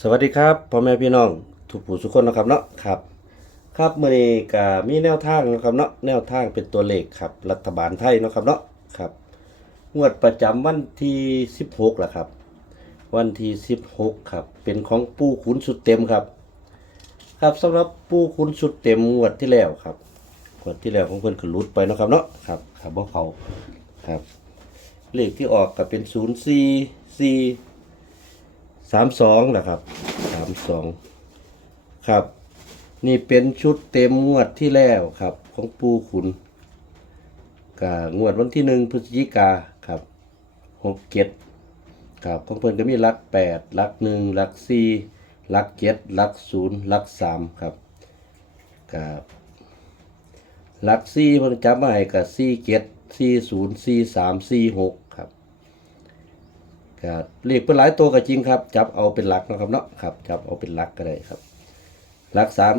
สวัสดีครับพ่อแม่พี่น้องทุกผู้ทุกคนนะครับเนาะครับ ครับเมื่อนี้ก็มีแนวทางนะครับเนาะแนวทางเป็นตัวเลขครับ รัฐบาลไทยนะครับเนาะครับงวดประจำวันที่ 16ล่ะครับ วันที่ 16 ครับ เป็นของปูขุนสุดเต็มครับ ครับสำหรับปูขุนสุดเต็มงวดที่แล้วครับงวดที่แล้วของเพิ่นก็หลุดไปนะครับเนาะครับครับบ่เขาครับ เลขที่ออกก็เป็น 0 4 4 สามสองนะครับสามสองครับ นี่เป็นชุดเต็มงวดที่แล้วครับ ของปูขุนกางวดวันที่หนึ่งพฤศจิกาครับหกเจ็ดครับของเพิ่นก็มีลักแปดลักหนึ่งลักสี่ลักเจ็ดลักศูนย์ลักสามครับกับลักสี่เพิ่นจับมาให้กับสี่เจ็ดสี่ศูนย์สี่สามสี่หก ครับครับเรียกเป็นหลายตัวก็จริงครับ จับเอาเป็นหลักนะครับเนาะครับ จับเอาเป็นหลักก็ได้ครับหลักสาม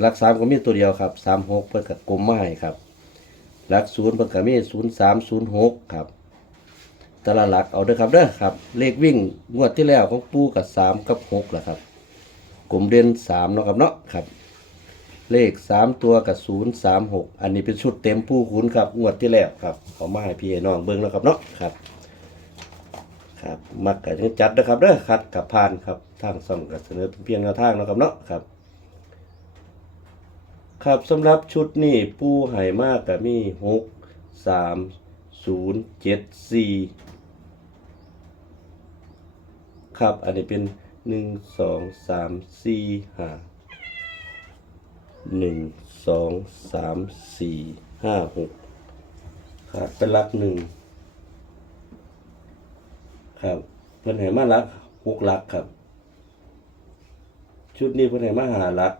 หลักสามก็มีตัวเดียวครับสามหกเพื่อกับกลมมาให้ครับหลักศูนย์เพื่อกับมีศูนย์สามศูนย์หกครับแต่ละหลักเอาเด้อครับเด้อครับ เลขวิ่งงวดที่แล้วของปูกับสามกับหกแหละครับ กลมเด่นสามเนาะครับเนาะครับ เลขสามตัวกับศูนย์สามหกอันนี้เป็นชุดเต็มผู้ขุนครับงวดที่แล้วครับ เขามาให้พี่น้องเบิ้งแล้วครับเนาะครับ ครับมักกันจัดนะครับเด้อคัดกับพานครับทางซ่องก็เสนอเพียงแนวทางนะครับเนาะครับ ครับสำหรับชุดนี้ปูไห่มากกับมีหกสามศูนย์เจ็ดสี่ครับอันนี้เป็นหนึ่งสองสามสี่ห้าหนึ่งสองสามสี่ห้าหกครับเป็นลักหนึ่ง ครับ เพิ่นให้มาลักหกลักครับ ชุดนี้เพิ่นให้มาหาลัก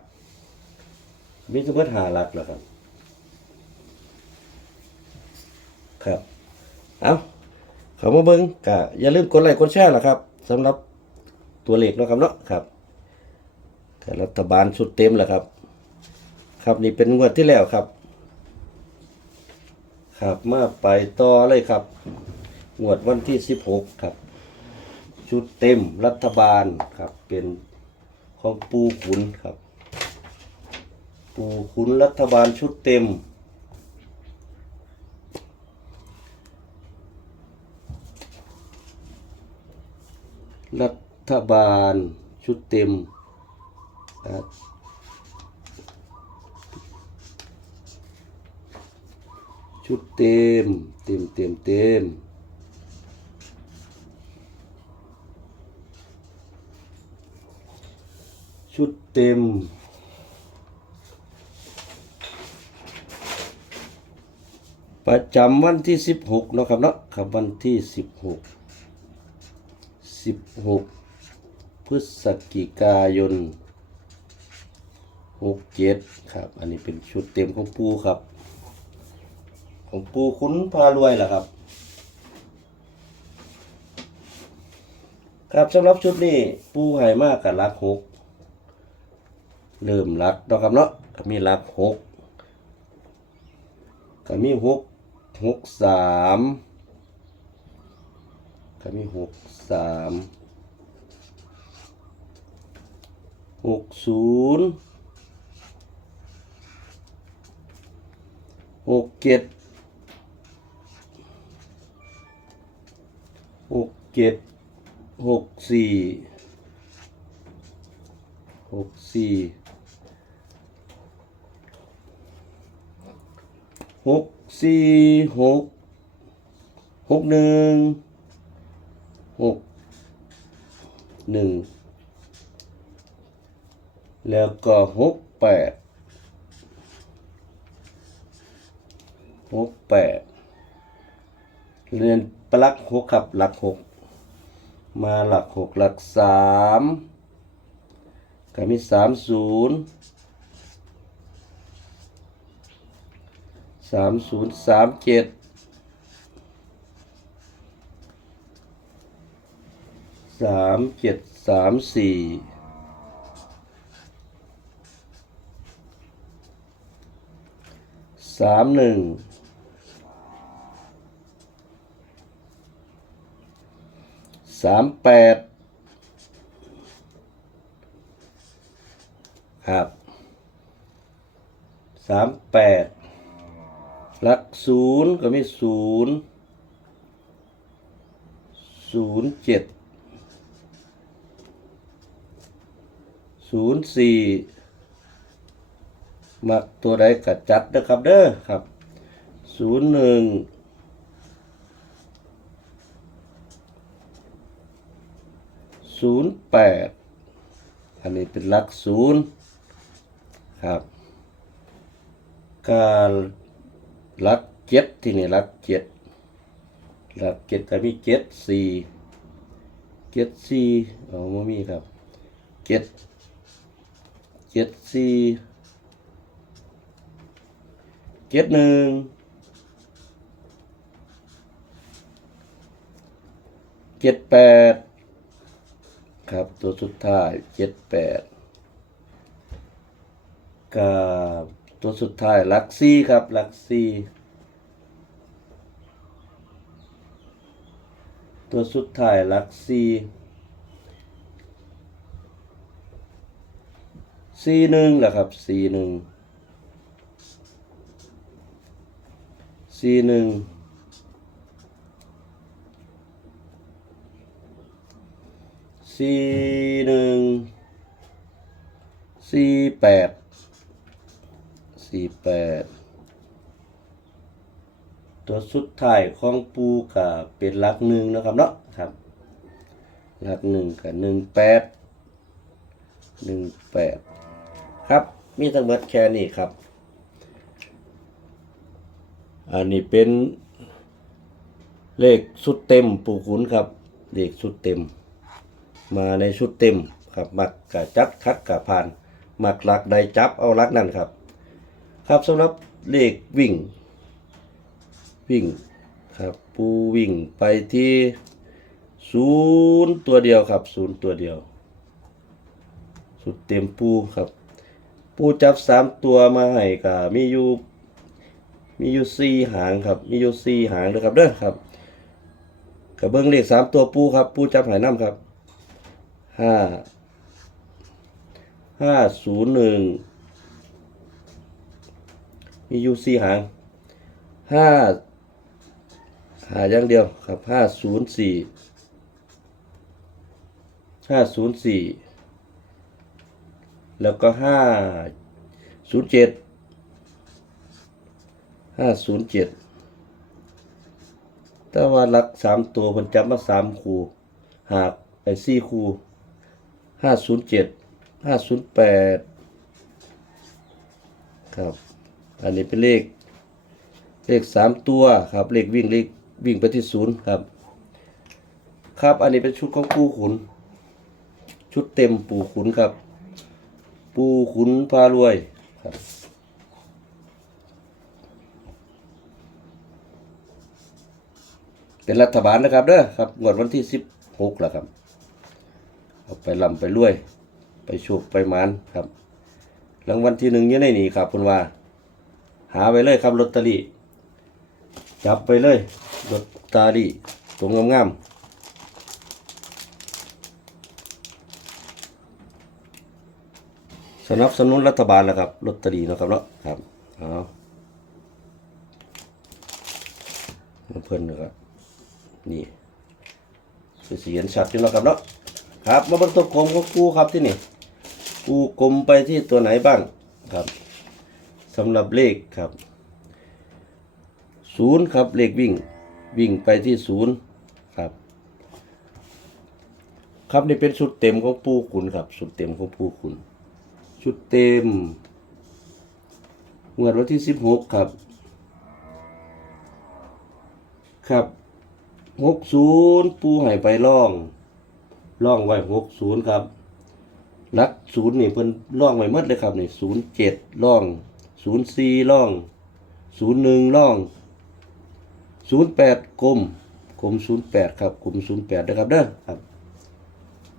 มีสมมติหาลักแล้วครับ ครับ เอาเขามาเบิ่งกะอย่าลืมกดไลค์กดแชร์ล่ะครับสำหรับตัวเลขเนาะครับเนาะครับแต่รัฐบาลชุดเต็มแล้วครับ ครับนี่เป็นงวดที่แล้วครับครับมาไปต่อเลยครับ งวดวันที่ 16 ครับ ชุดเต็มรัฐบาลครับ เป็นของปูขุนครับ ปูขุนรัฐบาลชุดเต็ม รัฐบาลชุดเต็มครับชุดเต็ม เต็มเต็มเต็ม ชุดเต็ม ประจำวันที่ 16เนาะครับเนาะครับวันที่ 16 16 พฤศจิกายน 67 ครับ อันนี้เป็นชุดเต็มของปูครับ ของปูคุ้นพารวยล่ะครับ ครับสำหรับชุดนี้ปูไห่มากกับลักหก เริ่มรักเนาะครับเนาะก็มีรักหกก็มีหกหกสามก็มีหกสามหกศูนย์หกเจ็ดหกเจ็ดหกสี่หกสี่ หกสี่หกหกหนึ่งหกหนึ่งแล้วก็หกแปดหกแปดเรียนปลักหกครับหลักหกมาหลักหกหลักสามก็มีสามศูนย์ สามศูนย์สามเจ็ดสามเจ็ดสามสี่สามหนึ่งสามแปดครับสามแปด หลักศูนย์ก็มีศูนย์ศูนย์เจ็ดศูนย์สี่มักตัวใดกัดจัดนะครับเด้อครับศูนย์หนึ่งศูนย์แปดอันนี้เป็นหลักศูนย์ครับการ หลักเจ็ดที่นี่หลักเจ็ดหลักเจ็ดก็มีเจ็ดสี่เจ็ดสี่เอามามีครับเจ็ดเจ็ดสี่เจ็ดหนึ่งเจ็ดแปดครับตัวสุดท้ายเจ็ดแปดกับ ตัวสุดท้ายลักสี่ครับลักสี่ตัวสุดท้ายลักสี่สี่หนึ่งแหละครับสี่หนึ่งสี่หนึ่งสี่หนึ่งสี่แปด สี่แปดตัวสุดท้ายของปูกับเป็นหลักหนึ่งนะครับเนาะครับหลักหนึ่งกับหนึ่งแปดหนึ่งแปดครับมีทั้งหมดแค่นี้ครับ อันนี้เป็นเลขชุดเต็มปูขุนครับเลขชุดเต็ม มาในชุดเต็มครับมักกะจัดคัดกะผ่าน มักหลักใดจับเอาหลักนั่นครับ ครับสำหรับเลขวิ่ง วิ่งครับปูวิ่งไปที่ศูนย์ตัวเดียวครับศูนย์ตัวเดียว สุดเต็มปูครับ ปูจับสามตัวมาให้ก็มีอยู่มีอยู่สี่หางครับ มีอยู่สี่หางเลยครับเด้อครับกับเบิ้งเลขสามตัวปูครับ ปูจับหายน้ำครับห้าห้าศูนย์หนึ่ง มีอยู่สี่หางห้าหาอย่างเดียวครับห้าศูนย์สี่ห้าศูนย์สี่แล้วก็ห้าศูนย์เจ็ดห้าศูนย์เจ็ดแต่ว่ารักสามตัวมันจำมาสามคูหากไอ้สี่คูห้าศูนย์เจ็ดห้าศูนย์แปดครับ อันนี้เป็นเลข เลขสามตัวครับ เลขวิ่งเลขวิ่งไปที่ศูนย์ครับ ครับอันนี้เป็นชุดของปูขุน ชุดเต็มปูขุนครับ ปูขุนพารวยครับเป็นรัฐบาลนะครับเด้อครับงวดวันที่สิบหกแล้วครับ เอาไปลำไปรวย ไปโชคไปหมานครับรางวัลที่หนึ่งยังไงนี่ครับคุณว่า หาไปเลยครับลอตเตอรี่ จับไปเลยลอตเตอรี่ตรงงามๆสนับสนุนรัฐบาลแล้วครับลอตเตอรี่นะครับเนาะครับเอาเพิ่นนะครับนี่เสียนชัดอยู่แล้วครับเนาะครับมาเบิ่งตัวกลมของกูครับที่นี่กูกลมไปที่ตัวไหนบ้างครับ สำหรับเลขครับศูนย์ครับเลขวิ่งวิ่งไปที่ศูนย์ครับ ครับนี่เป็นชุดเต็มของปูขุนครับชุดเต็มของปูขุนชุดเต็มงวดวันที่สิบหกครับ ครับหกศูนย์ปูให้ไปล่องล่องไว้หกศูนย์ครับลักศูนย์นี่เพิ่นล่องไว้หมดเลยครับนี่ศูนย์เจ็ดล่อง ศูนย์สี่ล่องศูนย์หนึ่งล่องศูนย์แปดกลมกลมศูนย์แปดครับกลมศูนย์แปดนะครับเด้อครับ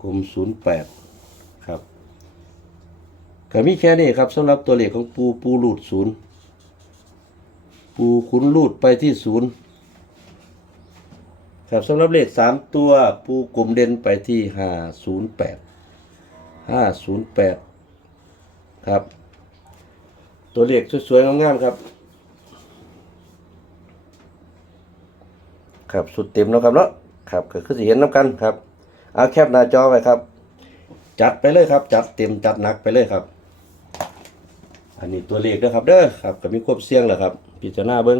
กลมศูนย์แปดครับก็มีแค่นี้ครับสำหรับตัวเลขของปูปูรูดศูนย์ปูขุนรูดไปที่ศูนย์ครับสำหรับเลขสามตัวปูกลมเด่นไปที่ห้าศูนย์แปดห้าศูนย์แปดครับ ตัวเลขสวยๆงามๆครับ ครับสุดเต็มแล้วครับเนาะครับก็คือสิเห็นน้ำกันครับเอาแคปหน้าจอไว้ครับ จัดไปเลยครับ จัดเต็มจัดหนักไปเลยครับ อันนี้ตัวเลขนะครับเด้อครับก็มีควบเสียงแหละครับพิจารณาเบิ้ง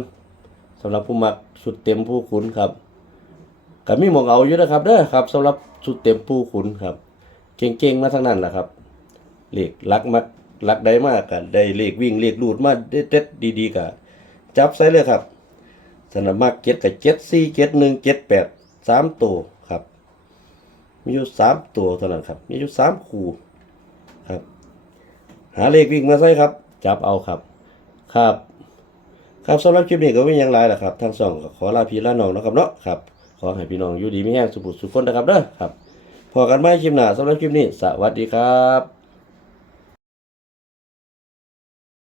สำหรับผู้มักสุดเต็มผู้ขุนครับก็มีหมองเอาอยู่นะครับเด้อครับสำหรับสุดเต็มผู้ขุนครับ เก่งๆมาทั้งนั้นแหละครับเลขลักมัก หลักได้มากกันได้เลขวิ่งเลขลูดมาเด็ดๆดีๆก็จับใส่เลยครับสนามมากเจ็ดกับเจ็ดสี่เจ็ดหนึ่งเจ็ดแปดสามตัวครับ มีอยู่สามตัวเท่านั้นครับ มีอยู่สามคู่ครับ หาเลขวิ่งมาใส่ครับ จับเอาครับ ครับ ครับสำหรับคลิปนี้ก็ไม่ยังไรแหละครับทางสองขอลาพี่ลาน้องนะครับเนาะครับขอให้พี่น้องอยู่ดีไม่แห้งสุขสุขคนนะครับเด้อครับพอกันไหมคลิปหน้าสำหรับคลิปนี้ สวัสดีครับ